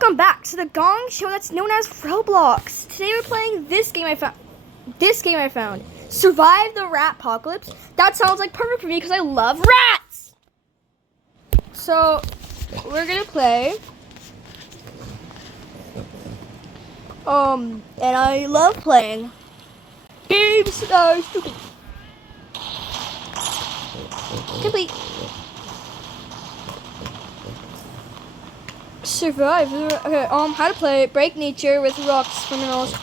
Welcome back to the Gong Show that's known as Roblox. Today we're playing this game I found. Survive the Rat Apocalypse. That sounds like perfect for me because I love rats. So we're gonna play. And I love playing games that are stupid. Complete. Survive. Okay, how to play. Break nature with rocks for minerals.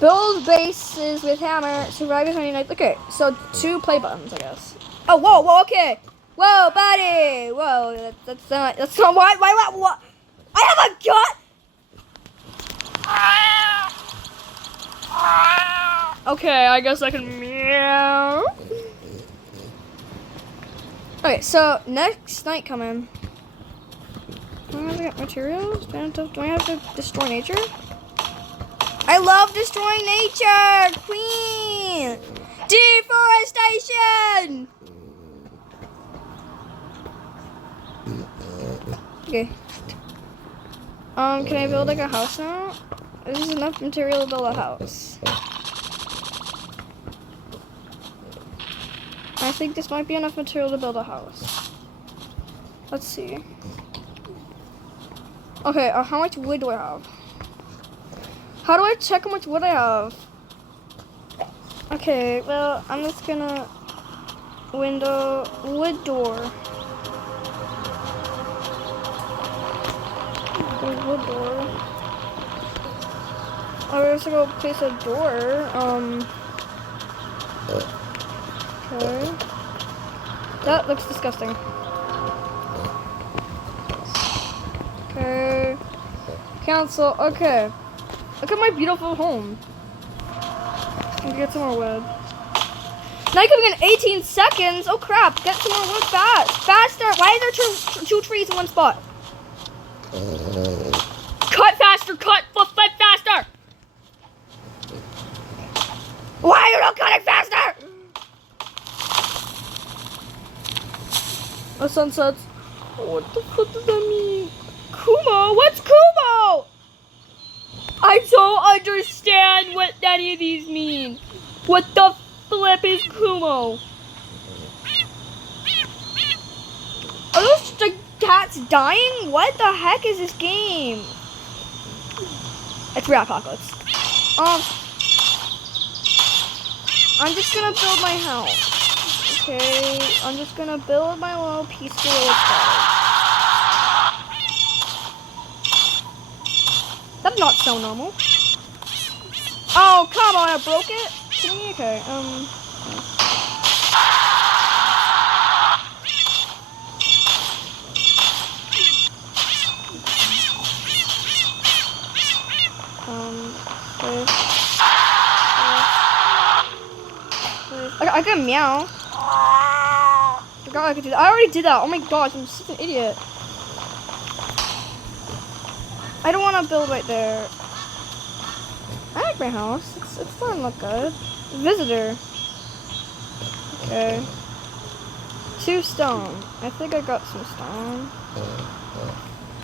Build bases with hammer. Survive with honey knife. Okay, so 2 play buttons, I guess. Oh, whoa, okay. Whoa, buddy. Whoa, that's not what? I have a gun. Okay, I guess I can meow. Okay, so next night coming. Do I have to get materials? Do I have to destroy nature? I love destroying nature! Queen! Deforestation! Okay. Can I build like a house now? This is enough material to build a house. I think this might be enough material to build a house. Let's see. Okay, how much wood do I have? How do I check how much wood I have? Okay, well, I'm just gonna window wood door. Wood door. I was gonna go place a door. Okay. That looks disgusting. Okay. Cancel. Okay. Look at my beautiful home. Let me get some more wood. Night coming in 18 seconds. Oh crap! Get some more wood fast. Faster. Why are there two trees in one spot? Cut faster. Cut faster. Why are you not cutting faster? The sun sets. What the fuck does that mean? Kumo? What's Kumo? I don't understand what any of these mean. What the flip is Kumo? Are those like cats dying? What the heck is this game? It's Rat Apocalypse. I'm just gonna build my house. Okay, I'm just gonna build my little peaceful little cottage. That's not so normal. Oh, come on, I broke it? Okay, I got meow. Forgot I could do that. I already did that. Oh my gosh, I'm such an idiot. I don't want to build right there. I like my house. It's starting to look good. Visitor. Okay. 2 stone. I think I got some stone.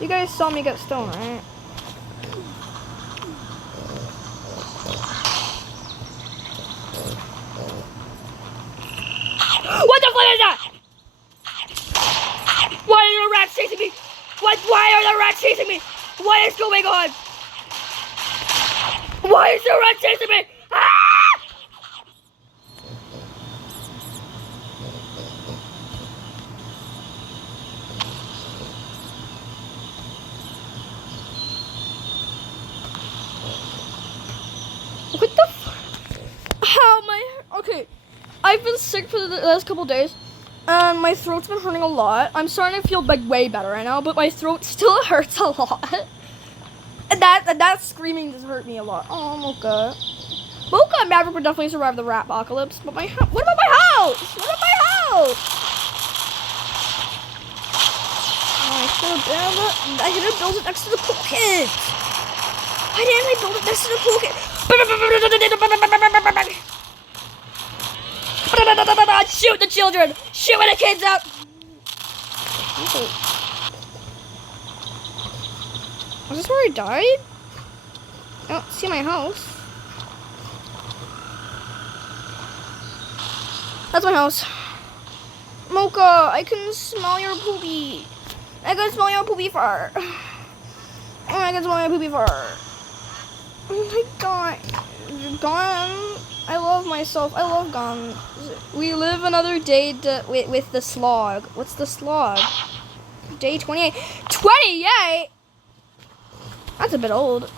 You guys saw me get stone, right? What the fuck is that? Why are the rats chasing me? Why are the rats chasing me? What is going on? Why is the rat chasing me? Ah! What the fuck? How my... Okay. I've been sick for the last couple days. And my throat's been hurting a lot. I'm starting to feel like way better right now, but my throat still hurts a lot. And that screaming just hurt me a lot. Oh, Mocha. Mocha and Maverick would definitely survive the Rat Apocalypse. But what about my house? What about my house? Oh, I should have built it next to the pool kit. Why didn't I build it next to the pool kit? Shoot the children! Shoot the kids out! Is this where I died? I don't see my house. That's my house. Mocha, I can smell your poopy. I can smell your poopy fart. I can smell your poopy fart. Oh my god. Gone. I love myself. I love Gone. We live another day with the slog. What's the slog? Day 28. 28? That's a bit old.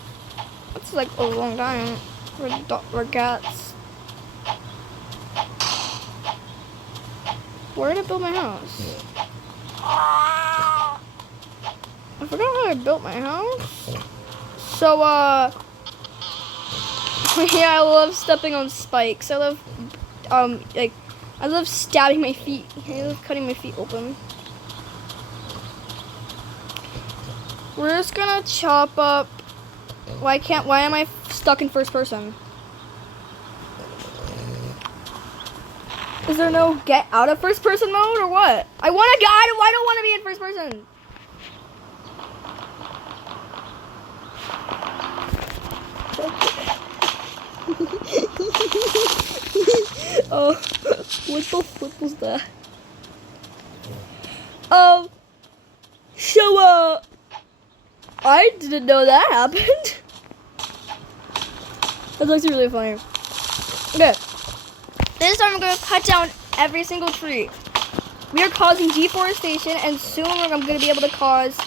That's like a long time for cats. Where did I build my house? I forgot how I built my house. So, yeah, I love stepping on spikes. I love, I love stabbing my feet. I love cutting my feet open. We're just gonna chop up. Why am I stuck in first person? Is there no get out of first person mode or what? I don't want to be in first person. Oh, what the flip was that? So, I didn't know that happened. That's actually really funny. Okay. This time I'm going to cut down every single tree. We are causing deforestation, and soon I'm going to be able to cause,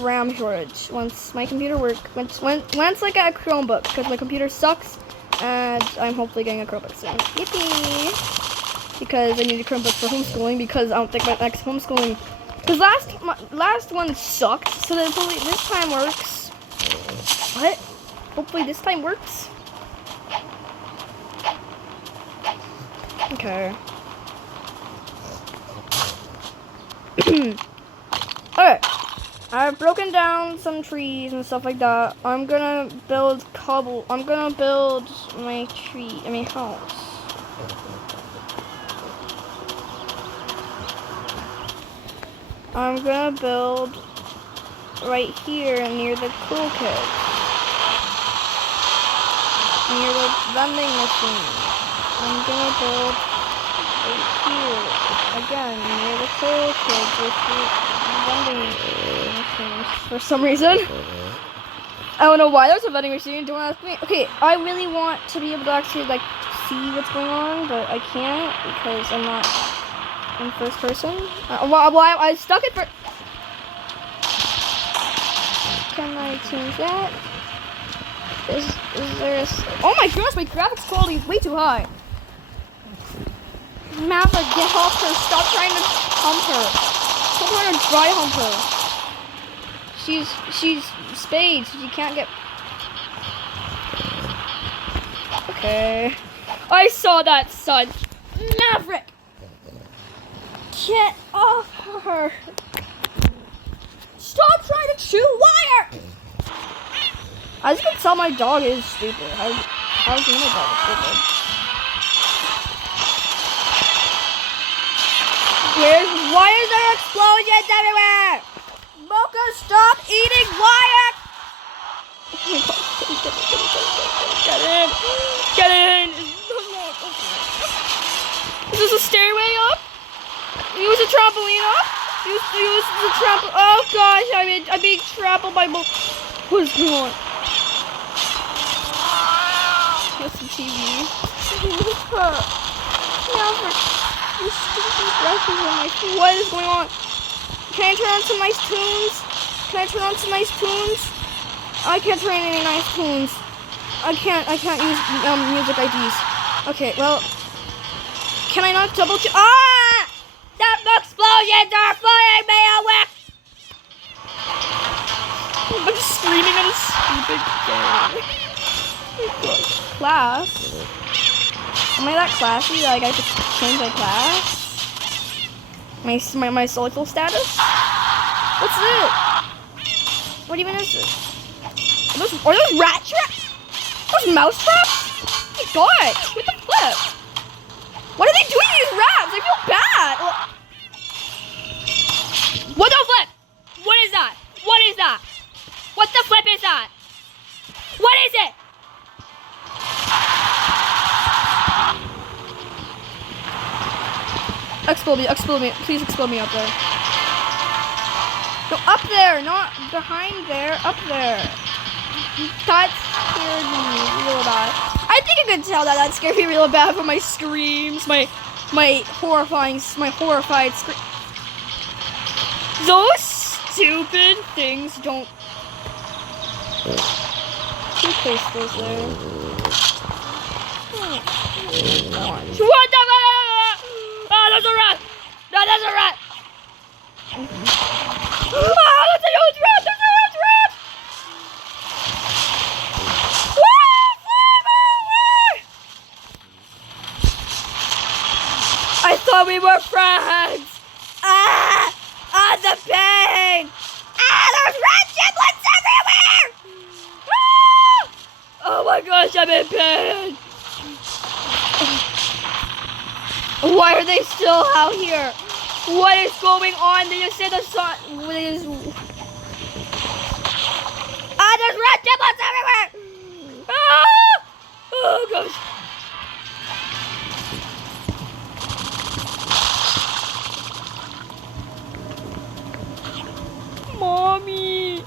RAM shortage once my computer once I get a Chromebook, because my computer sucks, and I'm hopefully getting a Chromebook soon. Yippee! Because I need a Chromebook for homeschooling, because I don't think my next homeschooling, because last one sucked, so then hopefully this time works. What? Hopefully this time works. Okay. Alright. I've broken down some trees and stuff like that. I'm gonna build my house. I'm gonna build right here near the cool kids. Near the vending machine. I'm gonna build right here. Again, near the cool kids with the vending machines for some reason. I don't know why there's a vending machine, don't ask me. Okay, I really want to be able to actually like see what's going on, but I can't because I'm not in first person. I stuck it for. Can I change that? Is there a... Oh my gosh, my graphics quality is way too high. Maverick, get off her. Stop trying to hump her. Stop trying to dry hump her. She's spades. She can't get... Okay. I saw that, son. Maverick! Get off her. Stop trying to chew wire! I just can tell my dog is stupid. How is my dog stupid? Why is there explosions everywhere? Mocha, stop eating wire! Oh my god, get in! Get in! Is this a stairway up? Use a trampoline up? Use the trampoline. Oh gosh, I'm being trampled by Mocha. What is going on? That's the TV. You stupid brushes on my feet. What is going on? Can I turn on some nice tunes? I can't turn on any nice tunes. I can't use music IDs. Okay, well, can I not double check? Ah! That explosions are flying me away! I'm screaming at a stupid game. Class? Am I that classy that I got to change my class? My social status? What's this? What even is this? Are those rat traps? Those mouse traps? Oh my god! What the flip? What are they doing to these rats? I feel bad! What the flip? What is that? What is that? What the flip is that? What is it? Explode me. Please explode me up there. No, up there, not behind there, up there. That scared me real bad. I think I could tell that scared me real bad from my screams, my horrified scream. Those stupid things don't. Toothpaste goes there. What the? Ah, there's a rat! No, there's a rat! Ah, that's a huge rat! There's a huge rat! I thought we were friends! Ah! Ah, the pain! Ah, there's rat giblets everywhere! Ah! Oh my gosh, I'm in pain! Why are they still out here? What is going on? Did you say the sun? What is? Ah, there's rat giblets everywhere! Ah! Oh gosh! Mommy!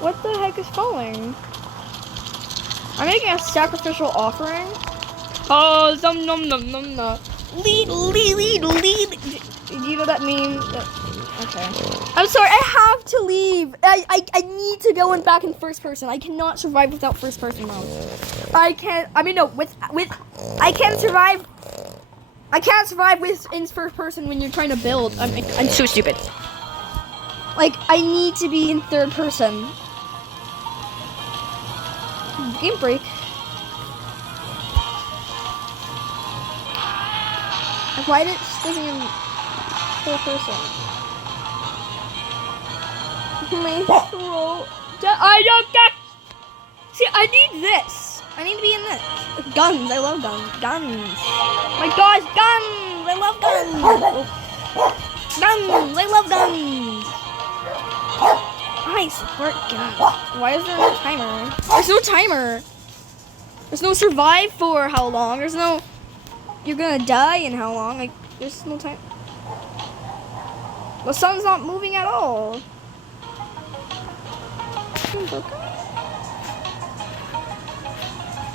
What the heck is falling? I'm making a sacrificial offering. Oh, nom nom nom nom nom. Lead. Do you know what that means? Okay. I'm sorry, I have to leave. I need to go back in first person. I cannot survive without first person mode. I can't survive. I can't survive in first person when you're trying to build. I'm so stupid. Like, I need to be in third person. Game break. Why did it sticking in third person? My throat. I don't get. See, I need this. I need to be in this. Guns. I love guns. Guns. My gosh, guns. I love guns. Guns. I love guns. I support guns. Why is there no timer? There's no timer. There's no survive for how long. There's no you're gonna die in how long. Like, there's no time. The sun's not moving at all.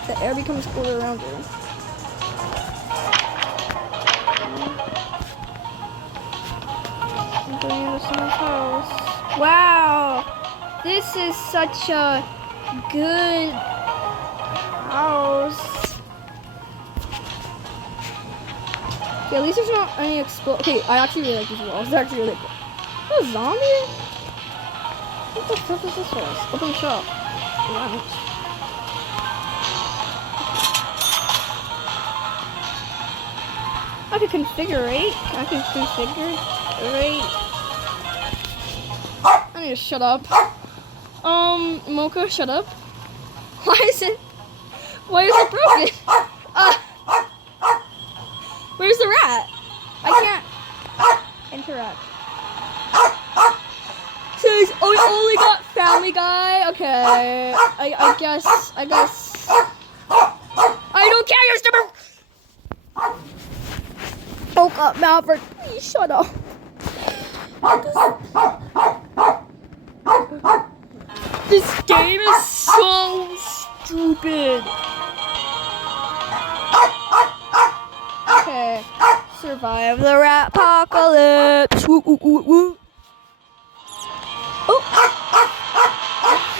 The air becomes cooler around you. I'm going into someone's house. Wow, this is such a good house. Okay, at least there's not any explode. Okay, I actually really like these walls. It's actually really cool. A zombie? What the fuck is this house? Open shop. Lunch. I can configure. I need to shut up. Mocha, shut up. Why is it broken? Where's the rat? I can't interact. So I only got Family Guy. Okay. I guess. I don't care. You're stupid. Mocha, Maverick, please shut up. This game is so stupid. Okay, survive the rat apocalypse. Woo, woo, woo, woo. Oh,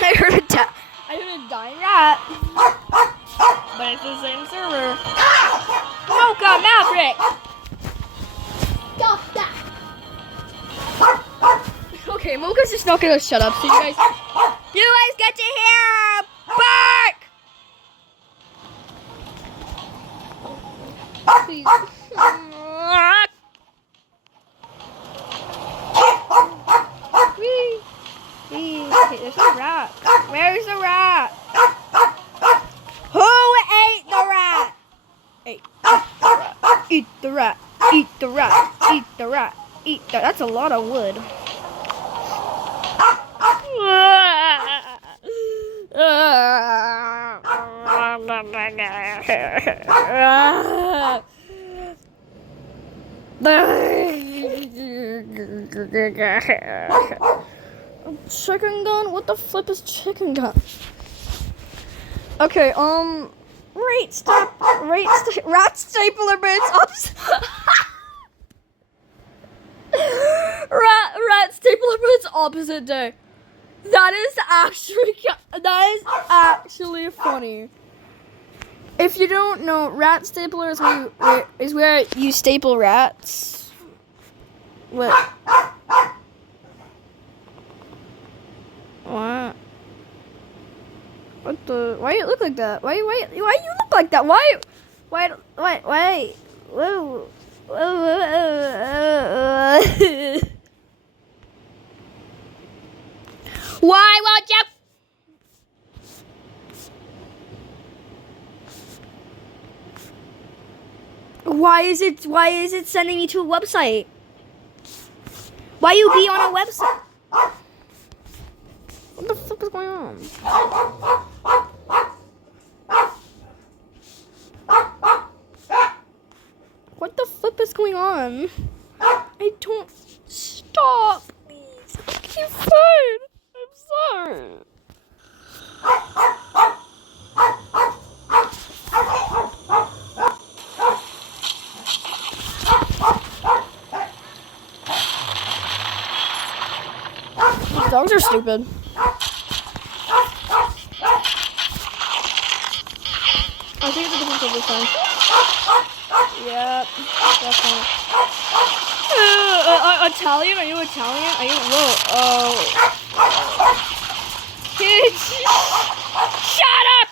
I heard a dying rat. But it's the same server. Mocha, Maverick. Stop that. Okay, Mocha's just not gonna shut up. So you guys get to hear her bark. Please. Okay, there's a rat. Where's the rat? Who ate the rat? Ate the rat. rat, eat the rat, eat the rat, eat the. That's a lot of wood. Chicken gun? What the flip is chicken gun? Okay, rat stapler bits ups. rat stapler bits opposite day. That is actually funny. If you don't know, rat stapler is where you staple rats. What? What? What the? Why you look like that? Why you look like that? Why? Whoa. Why won't you? Why is it sending me to a website? Why you be on a website? What the fuck is going on? What the flip is going on? I don't stop, please. Okay, fine. I'm sorry. These dogs are stupid. I think it's a different this time. Yep, definitely. Italian? Are you Italian? Are you? Whoa. Kids, shut up!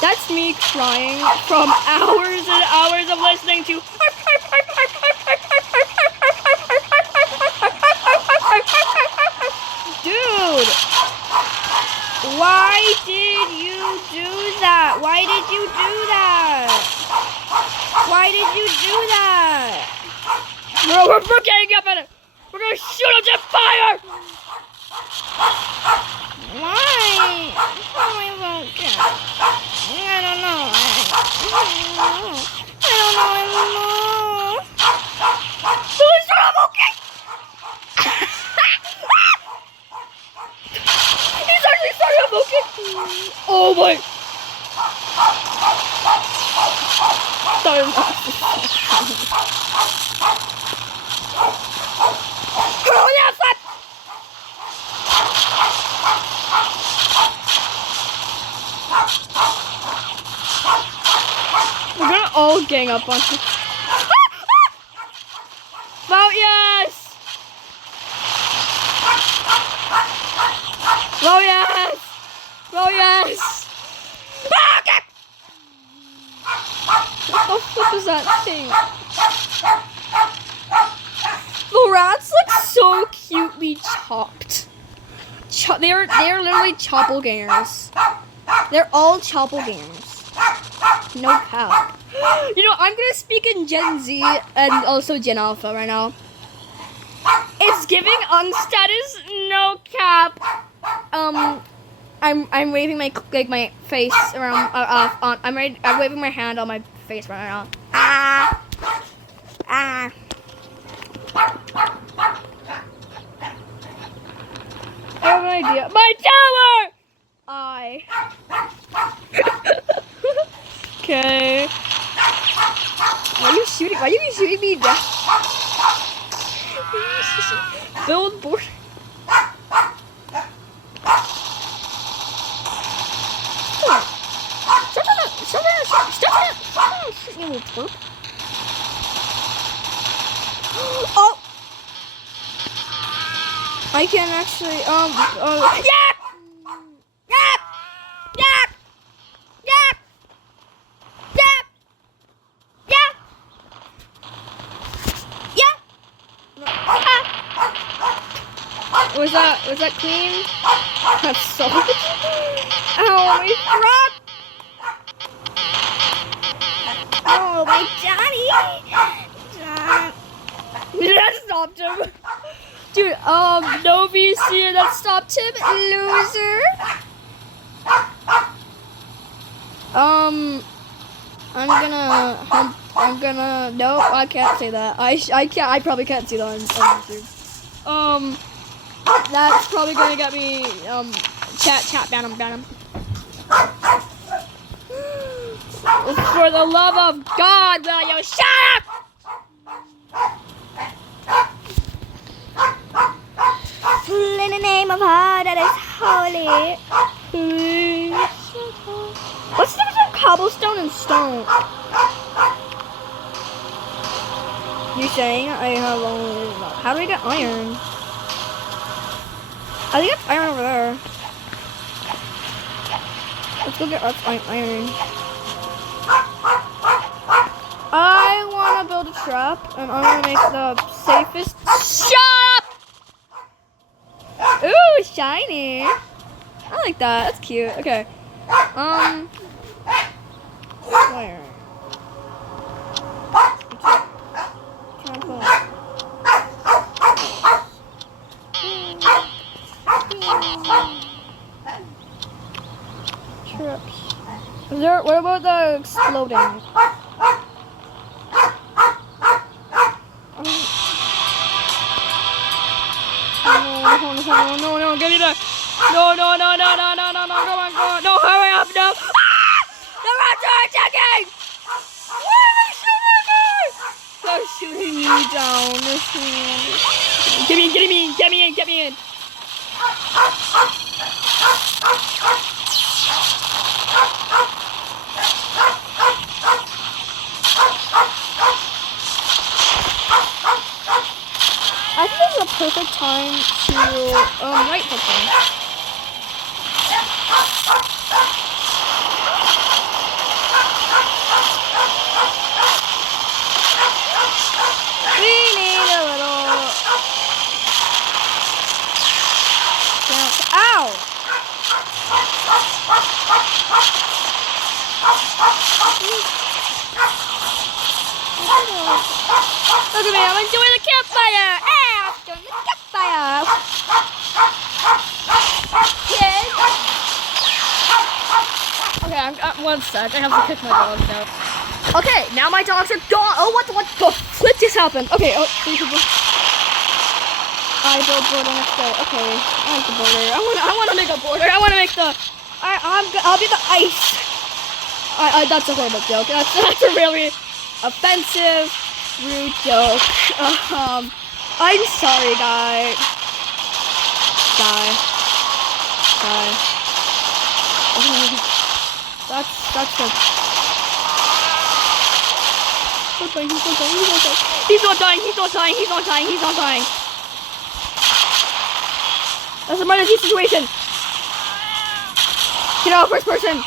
That's me crying from hours and hours of listening to. Dude, why did you do that? Why did you do that? Why did you do that? Bro, we're getting up at it. We're gonna shoot him to fire. Why? Why won't you? I don't know. I don't know anymore. Please stop, okay? He's actually starting to okay. Oh my. That is oh yeah, flip! We're gonna all gang up on him. Vote yes! Vote yes! Vote yes! Okay! What the flip is that thing? The rats look so cutely chopped. They're literally chopplegangers. They're all chopplegangers. No cap. You know, I'm gonna speak in Gen Z and also Gen Alpha right now. It's giving unstatus, no cap. I'm waving my face around. I'm waving my hand on my face right now. Ah. I have an idea. My tower! Okay. Why are you shooting me down? Build board. Stop you little twerp. Oh! I can actually, yeah! Was that clean? That's so. Ow, my throat! Oh, my Johnny. That stopped him. Dude, no VC, that stopped him, loser. No, I can't say that. I probably can't say that on YouTube. That's probably gonna get me, chat, ban him. For the love of God, will you shut up? In the name of God that is holy. Please. What's the difference between cobblestone and stone? You're saying I have only... How do we get iron? I think it's iron over there. Let's go get iron. I want to build a trap, and I'm going to make the safest... Shut up! Ooh, shiny. I like that. That's cute. Okay. Where? Trips. Is there? What about the exploding? No, get me back. No, come on, go on. No, hurry up, no. Ah! The rats are attacking! Why are they shooting me? They're shooting me down. They're shooting me. Get me in. I think this is a perfect time to right click them. We need a little. Ow! Look at me, I'm enjoying the campfire! I'm enjoying the campfire! Yes! Okay, I'm one sec. I have to pick my dogs now. Okay, now my dogs are gone. Oh, what the flip just happened? Okay, three people. I build border next day. Okay, I like the border. I want to make a border. I want to make the. I'll be the ice. That's a horrible joke. That's a really offensive, rude joke. I'm sorry, guy. That's a. He's not dying. That's an emergency situation. Get out, first person.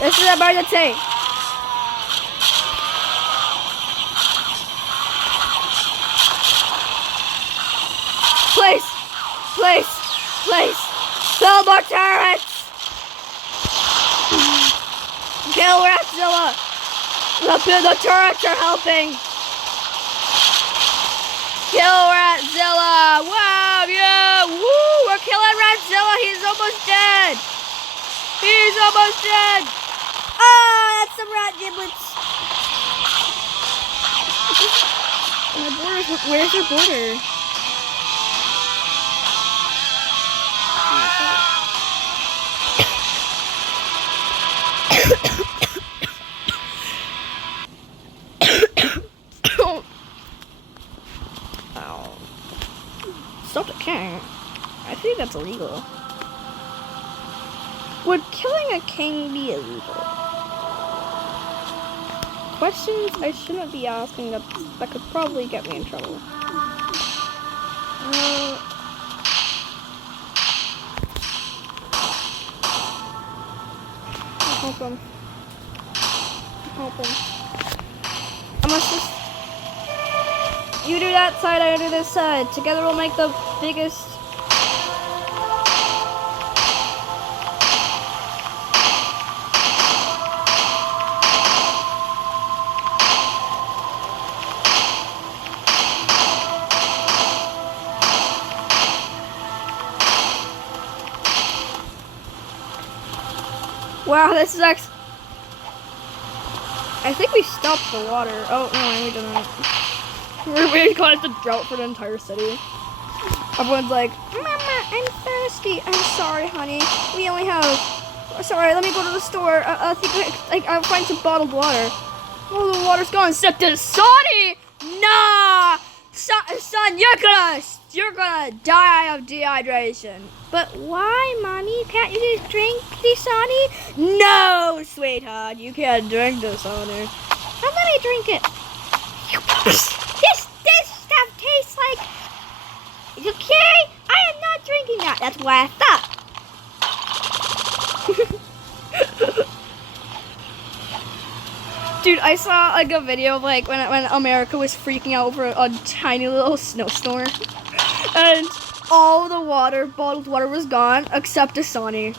This is an emergency. Please. Build more turrets. Kill Ratzilla. The turrets are helping. Kill Ratzilla. Wow, yeah. Woo, we're killing Ratzilla. He's almost dead. Ah, that's some rat giblets. My border. Where's your border? Stop the king. I think that's illegal. Would killing a king be illegal? Questions I shouldn't be asking that could probably get me in trouble. Help him. I must just... You do that side, I do this side. Together we'll make the biggest... Wow, this sucks. I think we stopped the water. Oh, no, we didn't. We got the drought for the entire city. Everyone's like, Mama, I'm thirsty. I'm sorry, honey. We only have... Sorry, let me go to the store. I think I'll find some bottled water. Oh, the water's gone. Except to Sonny! Nah! Son, you're gonna die of dehydration. But why, Mommy? Can't you just drink the Sonny? No, sweetheart. You can't drink the Sonny. How about I drink it? This stuff tastes like... Okay? I am not drinking that. That's why I thought. Dude, I saw like a video of like when America was freaking out over a tiny little snowstorm. And all the water, bottled water was gone except Dasani.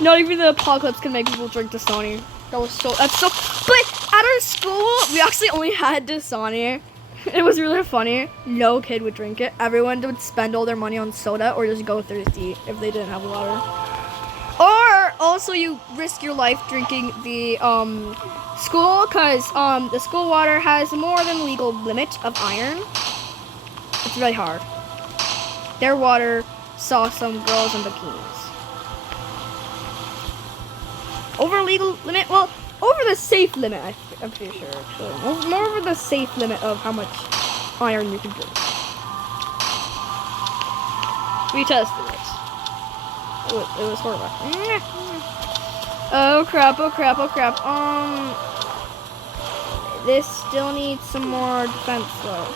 Not even the apocalypse can make people drink Dasani. That's so, but at our school, we actually only had Dasani. It was really funny. No kid would drink it. Everyone would spend all their money on soda or just go thirsty if they didn't have water. Or also you risk your life drinking the school, because the school water has more than legal limit of iron. It's really hard. Their water saw some girls in bikinis. Over legal limit? Well, over the safe limit, I'm pretty sure. Actually. More over the safe limit of how much iron you can drink. We tested it. It was horrible. Oh crap, oh crap, oh crap. This still needs some more defense though.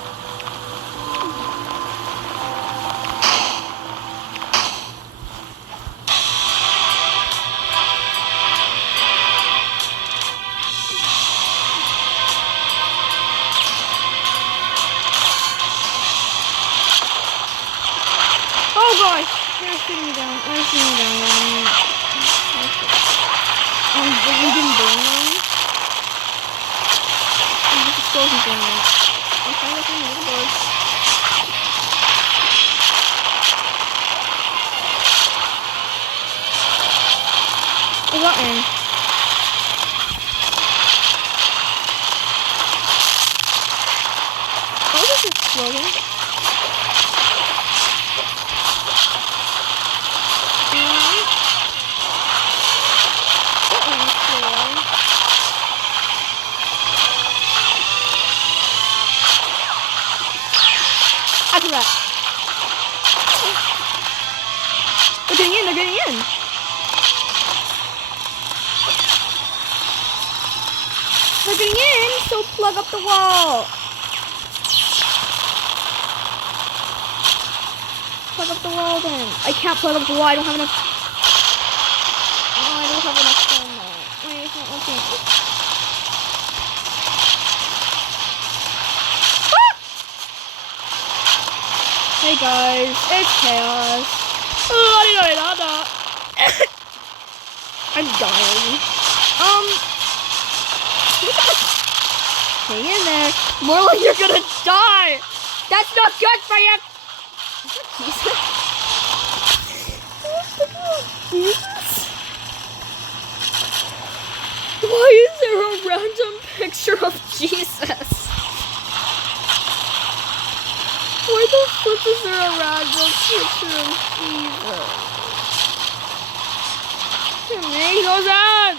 Oh gosh! They're shooting me down. They're shooting me down. We didn't burn them. This explosion's going on. I'm trying to find the board. What got in? What was this exploding? After that. They're getting in, they're getting in. They're getting in, so plug up the wall. Plug up the wall then. I can't plug up the wall, I don't have enough. Oh, I don't have enough phone though. Wait, it's not working. Hey guys, it's chaos. I'm dying. Hang in there. More like you're gonna die. That's not good for you. Jesus. Why is there a random picture of Jesus? Why the flip is there a random picture of Jesus? He goes on!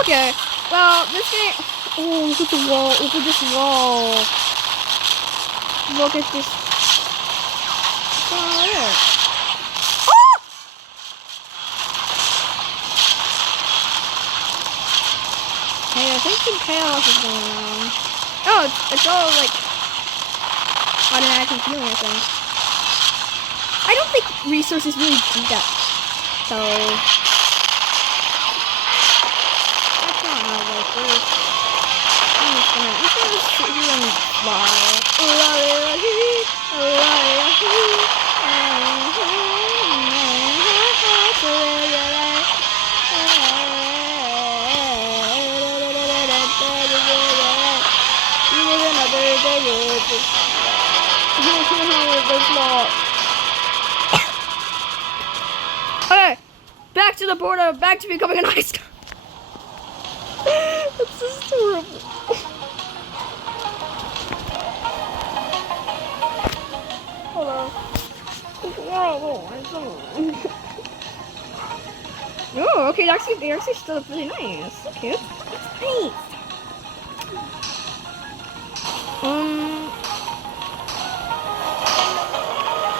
Okay, well, this game... Oh, look at the wall. Look at this wall. Look at this... Oh, there. Oh! Hey, I think some chaos is going on. Oh, it's all, like, automatically healing, I think. I don't think resources really do that. So... that's not how it works. I'm just gonna sit here and fly. Okay, back to the border, back to becoming an ice guy. It's just horrible. Hold on. Oh, okay, they actually stood up really nice. Okay, that's nice.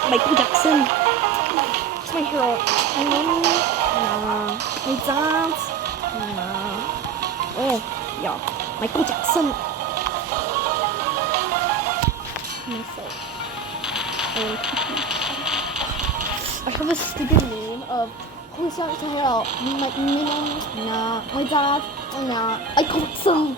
Michael Jackson. He's my hero. My dad. Oh, yeah. Michael Jackson. I have a stupid name of who's my hero? My mom, nah. My dad, nah. Michael Jackson.